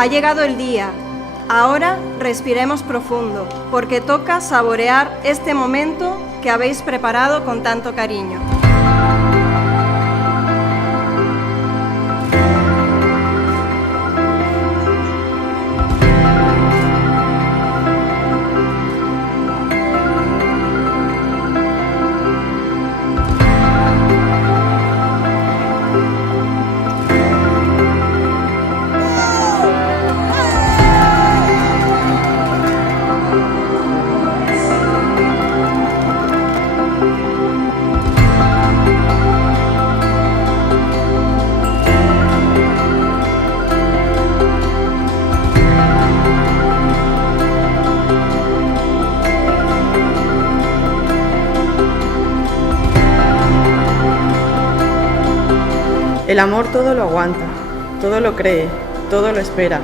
Ha llegado el día. Ahora respiremos profundo, porque toca saborear este momento que habéis preparado con tanto cariño. El amor todo lo aguanta, todo lo cree, todo lo espera.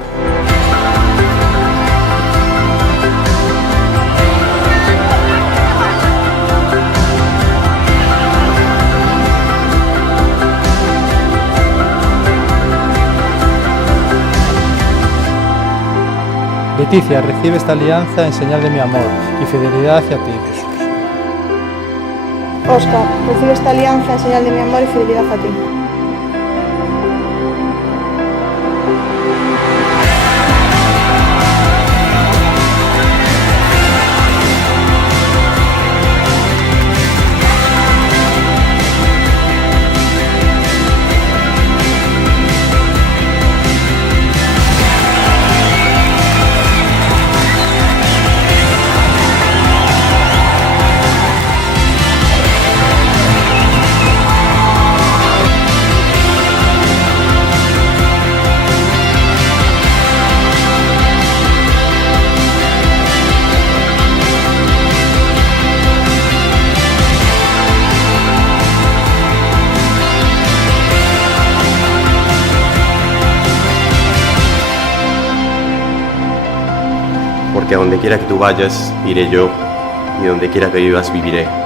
Leticia, recibe esta alianza en señal de mi amor y fidelidad hacia ti. Óscar, recibe esta alianza en señal de mi amor y fidelidad a ti. Porque a donde quiera que tú vayas, iré yo, y donde quiera que vivas, viviré.